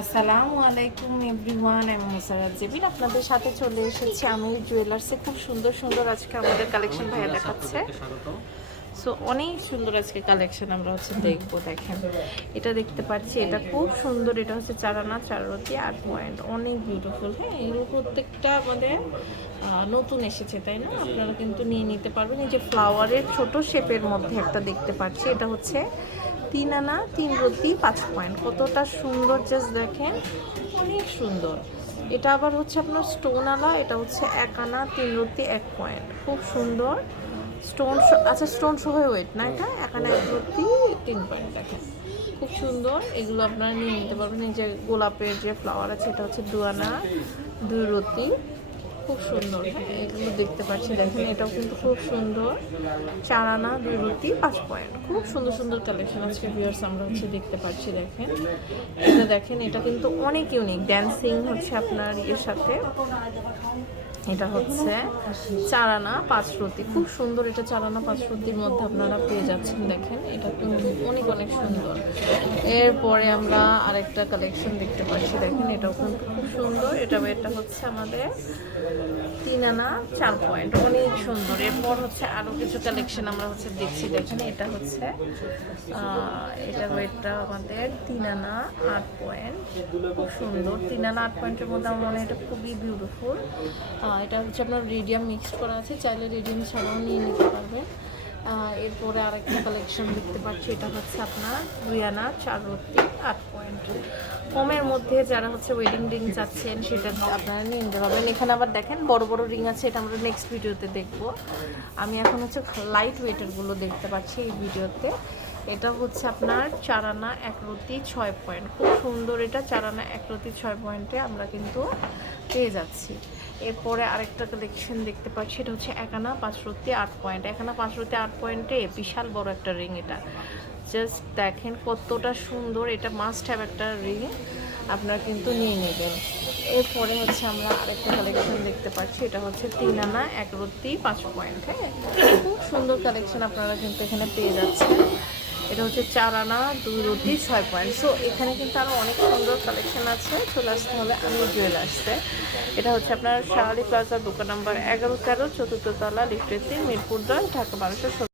আসসালামু আলাইকুম এভরিওয়ান, আমি মুসারাত জেবিন আপনাদের সাথে চলে এসেছি আমি জুয়েলার্সে খুব সুন্দর সুন্দর আজকে আমাদের কালেকশন ভাইয়া দেখাচ্ছে। সো অনেক সুন্দর আজকে কালেকশন আমরা হচ্ছে দেখব, দেখেন। এটা দেখতে পাচ্ছি, এটা খুব সুন্দর, এটা হচ্ছে চারানা, চাররতি আট পয়েন্ট অনেক বিউটিফুল হ্যাঁ এগুলো প্রত্যেকটা আমাদের নতুন এসেছে, তাই না? আপনারা কিন্তু নিয়ে নিতে পারবেন। এই যে ফ্লাওয়ারের ছোট শেপের মধ্যে একটা দেখতে পাচ্ছি, এটা হচ্ছে তিন আনা, তিন রতি, পাঁচ পয়েন্ট কতটা সুন্দর জাস্ট দেখেন। অনেক সুন্দর। এটা আবার হচ্ছে আপনার স্টোন আলা, এটা হচ্ছে এক আনা, তিন রতি, এক পয়েন্ট খুব সুন্দর। স্টোন আচ্ছা স্টোন সহ ওয়েট না এটা? এক আনা এক ভর্তি তিন পয়েন্ট দেখেন। খুব সুন্দর এগুলো আপনারা নিয়ে নিতে পারবেন। এই যে গোলাপের যে ফ্লাওয়ার আছে এটা হচ্ছে দুয়ানা আনা দুই রতি। খুব সুন্দর হ্যাঁ এগুলো দেখতে পাচ্ছি, দেখেন, এটাও কিন্তু খুব সুন্দর। চার আনা দুই রুটি, পাঁচ পয়েন্ট। খুব সুন্দর সুন্দর কালেকশন আজকে ভিউয়ার্স আমরা হচ্ছে দেখতে পাচ্ছি, দেখেন। এটা দেখেন, এটা কিন্তু অনেক ইউনিক ড্যান্সিং হচ্ছে আপনার ইয়ের সাথে। এটা হচ্ছে চার আনা পাঁচ রতি খুব সুন্দর এটা চার আনা পাঁচ রতির মধ্যে আপনারা পেয়ে যাচ্ছেন, দেখেন। এটা কিন্তু অনেক অনেক সুন্দর। এরপরে আমরা আরেকটা কালেকশন দেখতে পাচ্ছি, দেখেন, এটাও কিন্তু খুব সুন্দর। এটা এটা হচ্ছে আমাদের তিন আনা, চার পয়েন্ট অনেক সুন্দর। এরপর হচ্ছে আরও কিছু কালেকশন আমরা হচ্ছে দেখছি। দেখেন, এটা হচ্ছে এটা ওয়েটটা আমাদের তিন আনা, আট পয়েন্ট খুব সুন্দর। তিন আনা, আট পয়েন্টের মধ্যে আমার মনে হয় এটা খুবই বিউটিফুল এটা হচ্ছে আপনার রেডিয়াম মিক্সড করা আছে। চাইলে রেডিয়াম ছাড়াও নিয়ে নিতে পারবেন। এরপরে আরেকটা কালেকশন দেখতে পাচ্ছি। এটা হচ্ছে আপনার দুই আনা, চার রত্তি আট পয়েন্ট কমের মধ্যে যারা হচ্ছে ওয়েডিং রিং চাচ্ছেন, সেটা আপনারা নিয়ে নিতে পারবেন। এখানে আবার দেখেন, বড় বড় রিং আছে, এটা আমরা নেক্সট ভিডিওতে দেখব। আমি এখন হচ্ছে লাইট ওয়েটারগুলো দেখতে পাচ্ছি এই ভিডিওতে এটা হচ্ছে আপনার চারানা একরতি ছয় পয়েন্ট খুব সুন্দর এটা, চারানা একরতি ছয় পয়েন্টে আমরা কিন্তু পেয়ে যাচ্ছি। এরপরে আরেকটা কালেকশন দেখতে পাচ্ছি, এটা হচ্ছে একানা পাঁচ রতি আট পয়েন্ট একানা পাঁচ রতি আট পয়েন্টে বিশাল বড় একটা রিং এটা। জাস্ট দেখেন কতটা সুন্দর, এটা মাস্ট হ্যাভ একটা রিং আপনারা কিন্তু নিয়ে নেবেন। এরপরে হচ্ছে আমরা আরেকটা কালেকশন দেখতে পাচ্ছি, এটা হচ্ছে তিন আনা এক রত্তি পাঁচ পয়েন্ট হ্যাঁ? খুব সুন্দর কালেকশন আপনারা কিন্তু এখানে পেয়ে যাচ্ছেন। এটা হচ্ছে চার আনা, দুই রুটি, ছয় পয়েন্ট। সো এখানে কিন্তু আরও অনেক সুন্দর কালেকশন আছে। চলে আসতে হবে আমি জুয়েল জুয়েলার্সে এটা হচ্ছে আপনার শাহালি প্লাজার দোকান নাম্বার এগারো তেরো, চতুর্থ তলা, লিফটের তিন, মিরপুর দল ঢাকা বারোশো